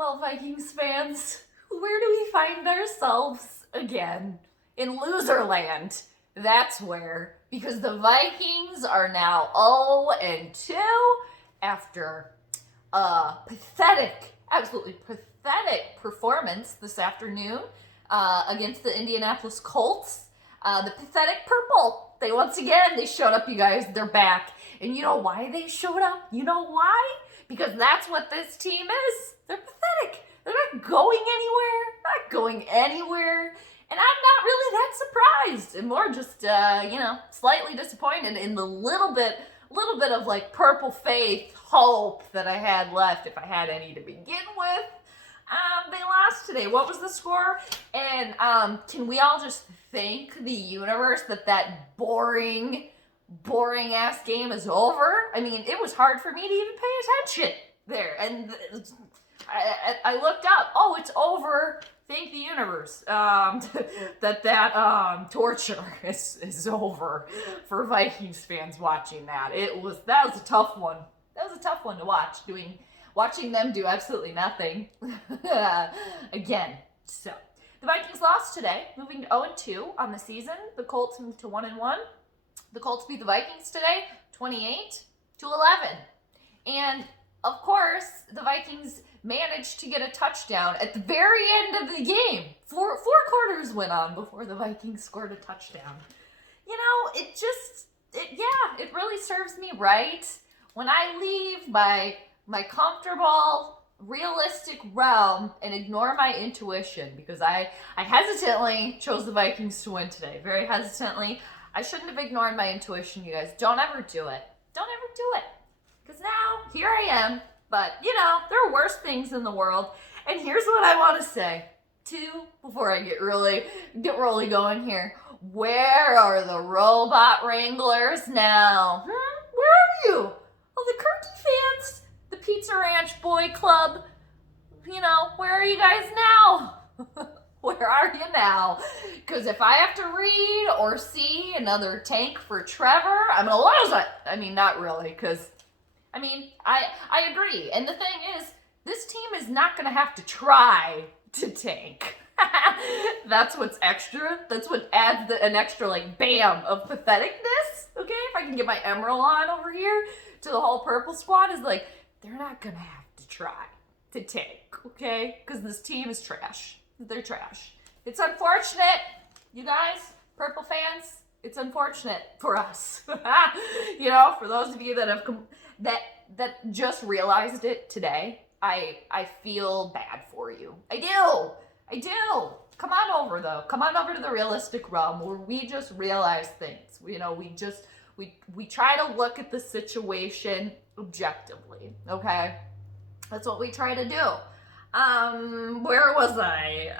Well, Vikings fans, where do we find ourselves again? In loserland. That's where. Because the Vikings are now 0-2 after a pathetic, absolutely pathetic performance this afternoon against the Indianapolis Colts. The pathetic purple. They showed up, you guys. They're back. And you know why they showed up? You know why? Because that's what this team is. They're pathetic. They're not going anywhere. And I'm not really that surprised. And more just, slightly disappointed in the little bit of like purple faith, hope that I had left, if I had any to begin with. They lost today. What was the score? And can we all just thank the universe that boring ass game is over? I mean, it was hard for me to even pay attention there. And I looked up. Oh, it's over. Thank the universe that torture is over for Vikings fans watching that. That was a tough one. That was a tough one to watch. Watching them do absolutely nothing again. So the Vikings lost today, moving to 0-2 on the season. The Colts moved to 1-1. The Colts beat the Vikings today, 28-11. And of course, the Vikings managed to get a touchdown at the very end of the game. Four quarters went on before the Vikings scored a touchdown. You know, it really serves me right when I leave my comfortable, realistic realm and ignore my intuition, because I hesitantly chose the Vikings to win today. Very hesitantly. I shouldn't have ignored my intuition, you guys. Don't ever do it. Don't ever do it. Because now, here I am. But, there are worse things in the world. And here's what I want to say, too, before I get really going here. Where are the robot wranglers now? Where are you? Oh, the Kirky fans, the Pizza Ranch Boy Club. Where are you guys now? Where are you now? Because if I have to read or see another tank for Trevor, I'm going to lose it. I mean, not really, because, I agree. And the thing is, this team is not going to have to try to tank. That's what's extra. That's what adds an extra, bam of patheticness. Okay, if I can get my emerald on over here to the whole purple squad, is they're not going to have to try to tank, okay? Because this team is trash. They're trash. It's unfortunate, you guys, purple fans. It's unfortunate for us. For those of you that have that just realized it today, I feel bad for you. I do. Come on over though. Come on over to the realistic realm where we just realize things. We try to look at the situation objectively. Okay, that's what we try to do. Where was I?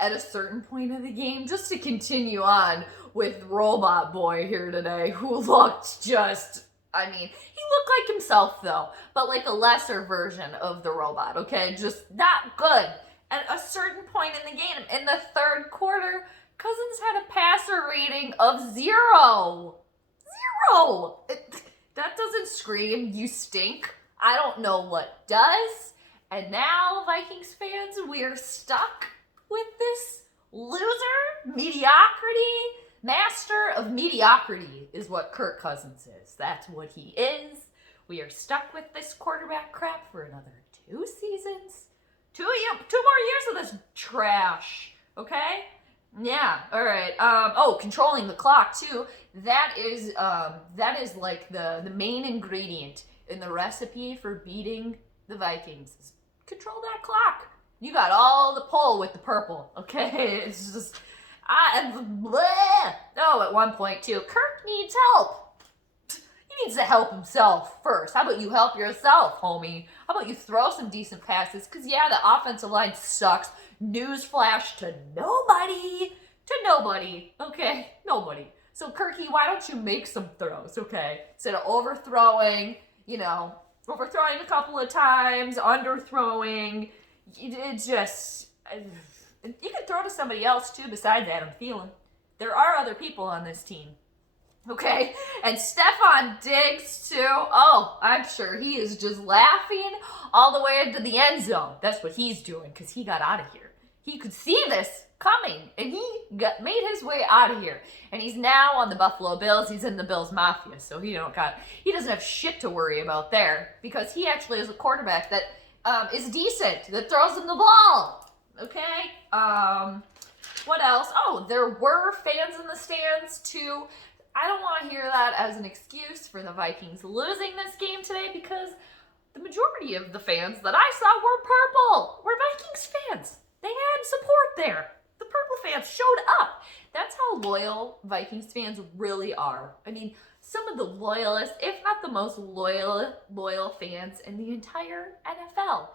At a certain point of the game, just to continue on with Robot Boy here today, who looked he looked like himself though, but like a lesser version of the robot, okay? Just not good. At a certain point in the game, in the third quarter, Cousins had a passer rating of 0. That doesn't scream, you stink. I don't know what does. And now, Vikings fans, we're stuck with this loser, mediocrity. Master of mediocrity is what Kirk Cousins is. That's what he is. We are stuck with this quarterback crap for another 2 seasons. 2 more years of this trash. Okay? Yeah, all right. Controlling the clock too. That is like the main ingredient in the recipe for beating the Vikings. Control that clock. You got all the pull with the purple, okay? It's just, at one point too, Kirk needs help. He needs to help himself first. How about you help yourself, homie? How about you throw some decent passes? Because, yeah, the offensive line sucks. Newsflash to nobody. Okay? Nobody. So, Kirky, why don't you make some throws, okay? Instead of overthrowing a couple of times, underthrowing. It just, you can throw to somebody else too besides Adam Thielen. There are other people on this team. Okay, and Stephon Diggs too. Oh, I'm sure he is just laughing all the way into the end zone. That's what he's doing because he got out of here. He could see this coming, and he made his way out of here. And he's now on the Buffalo Bills. He's in the Bills Mafia, so he doesn't have shit to worry about there because he actually is a quarterback that is decent, that throws him the ball. Okay. What else? Oh, there were fans in the stands too. I don't want to hear that as an excuse for the Vikings losing this game today because the majority of the fans that I saw were Vikings fans. They had support there. The Purple fans showed up. That's how loyal Vikings fans really are. I mean, some of the loyalist, if not the most loyal fans in the entire NFL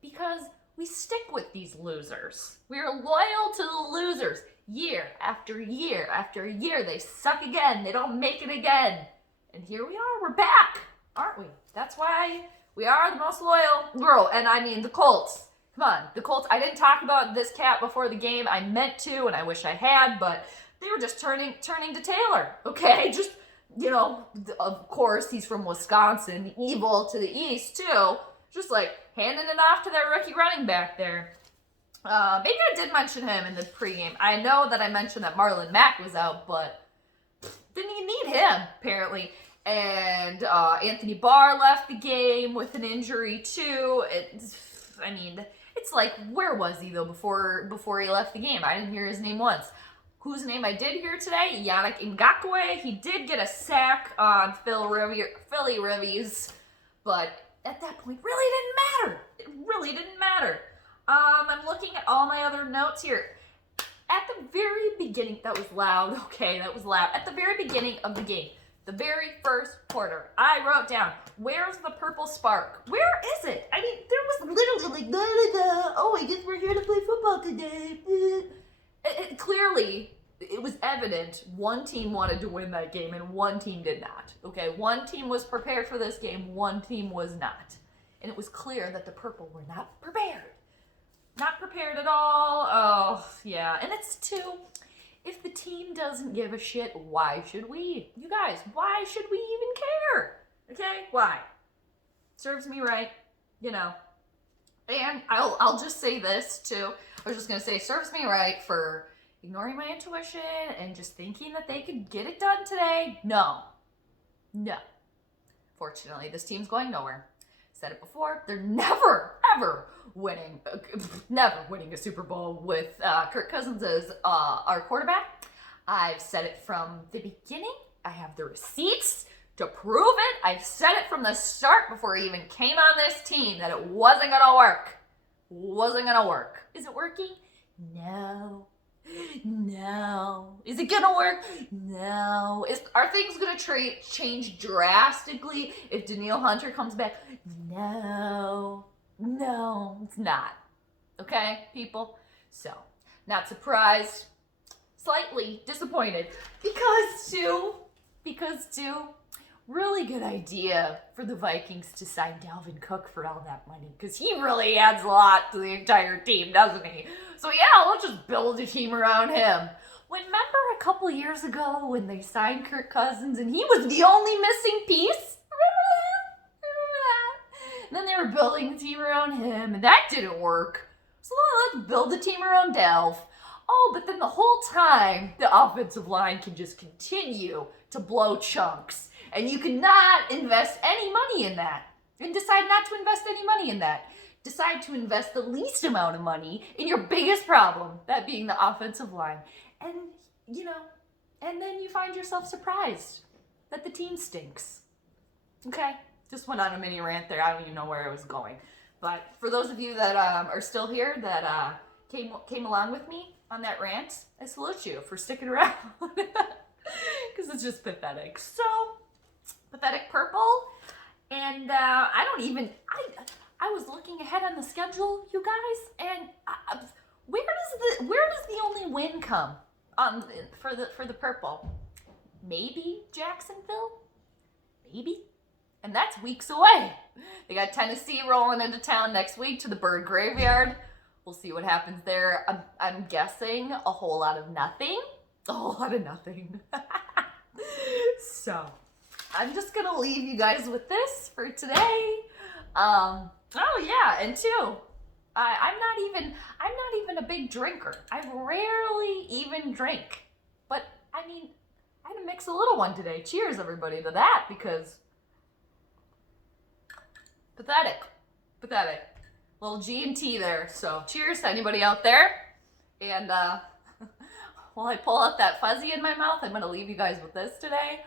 because we stick with these losers. We are loyal to the losers. Year after year after year, they suck again. They don't make it again. And here we are. We're back, aren't we? That's why we are the most loyal. Bro, and I mean the Colts. Come on, the Colts. I didn't talk about this cat before the game. I meant to, and I wish I had, but they were just turning to Taylor. Okay, just, of course, he's from Wisconsin, evil to the east, too. Just like handing it off to their rookie running back there. Maybe I did mention him in the pregame. I know that I mentioned that Marlon Mack was out, but didn't you need him, apparently. And Anthony Barr left the game with an injury, too. It's like, where was he, though, before he left the game? I didn't hear his name once. Whose name I did hear today? Yannick Ngakoue. He did get a sack on Philly Rivers, but at that point, really didn't matter. It really didn't matter. I'm looking at all my other notes here. At the very beginning, that was loud. Okay, that was loud. At the very beginning of the game, the very first quarter, I wrote down, where's the purple spark? Where is it? I mean, there was literally like, oh, I guess we're here to play football today. Clearly, it was evident one team wanted to win that game and one team did not. Okay, one team was prepared for this game, one team was not. And it was clear that the purple were not prepared. Not prepared at all. Oh, yeah. And it's too, if the team doesn't give a shit, why should we? You guys, why should we even care? Okay? Why? Serves me right, And I'll just say this too. I was just going to say, serves me right for ignoring my intuition and just thinking that they could get it done today. No. Fortunately, this team's going nowhere. Said it before, they're never, ever winning a Super Bowl with Kirk Cousins as our quarterback. I've said it from the beginning. I have the receipts to prove it. I've said it from the start before he even came on this team that it wasn't going to work. Is it working? No. Is it gonna work? No. Are things gonna change drastically if Danielle Hunter comes back? No, it's not. Okay, people? So, not surprised, slightly disappointed because really good idea for the Vikings to sign Dalvin Cook for all that money because he really adds a lot to the entire team, doesn't he? So yeah, let's just build a team around him. Remember a couple years ago when they signed Kirk Cousins and he was the only missing piece? Remember that? And then they were building a team around him and that didn't work. So let's build a team around Delv. Oh, but then the whole time, the offensive line can just continue to blow chunks. And you cannot invest any money in that. And decide not to invest any money in that. Decide to invest the least amount of money in your biggest problem, that being the offensive line. And, and then you find yourself surprised that the team stinks. Okay? Just went on a mini rant there. I don't even know where I was going. But for those of you that are still here, that came along with me on that rant, I salute you for sticking around. Because it's just pathetic. So, pathetic purple. And I was looking ahead on the schedule, you guys, and where does the only win come for the purple? Maybe Jacksonville? Maybe? And that's weeks away. They got Tennessee rolling into town next week to the Bird Graveyard. We'll see what happens there. I'm guessing a whole lot of nothing. A whole lot of nothing. So I'm just gonna leave you guys with this for today. Oh yeah, and two, I'm not even a big drinker. I rarely even drink. But I mean, I had to mix a little one today. Cheers everybody to that, because pathetic. Little G&T there. So cheers to anybody out there. And while I pull out that fuzzy in my mouth, I'm gonna leave you guys with this today.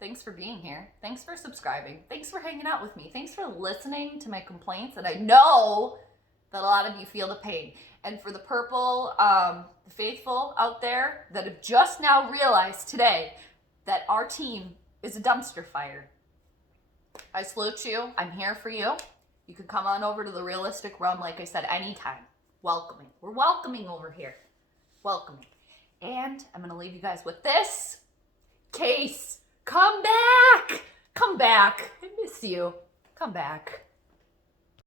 Thanks for being here. Thanks for subscribing. Thanks for hanging out with me. Thanks for listening to my complaints. And I know that a lot of you feel the pain. And for the purple faithful out there that have just now realized today that our team is a dumpster fire, I salute you. I'm here for you. You can come on over to the Realistic Realm, like I said, anytime. Welcoming. We're welcoming over here. Welcoming. And I'm going to leave you guys with this. Case, come back. Come back. I miss you. Come back.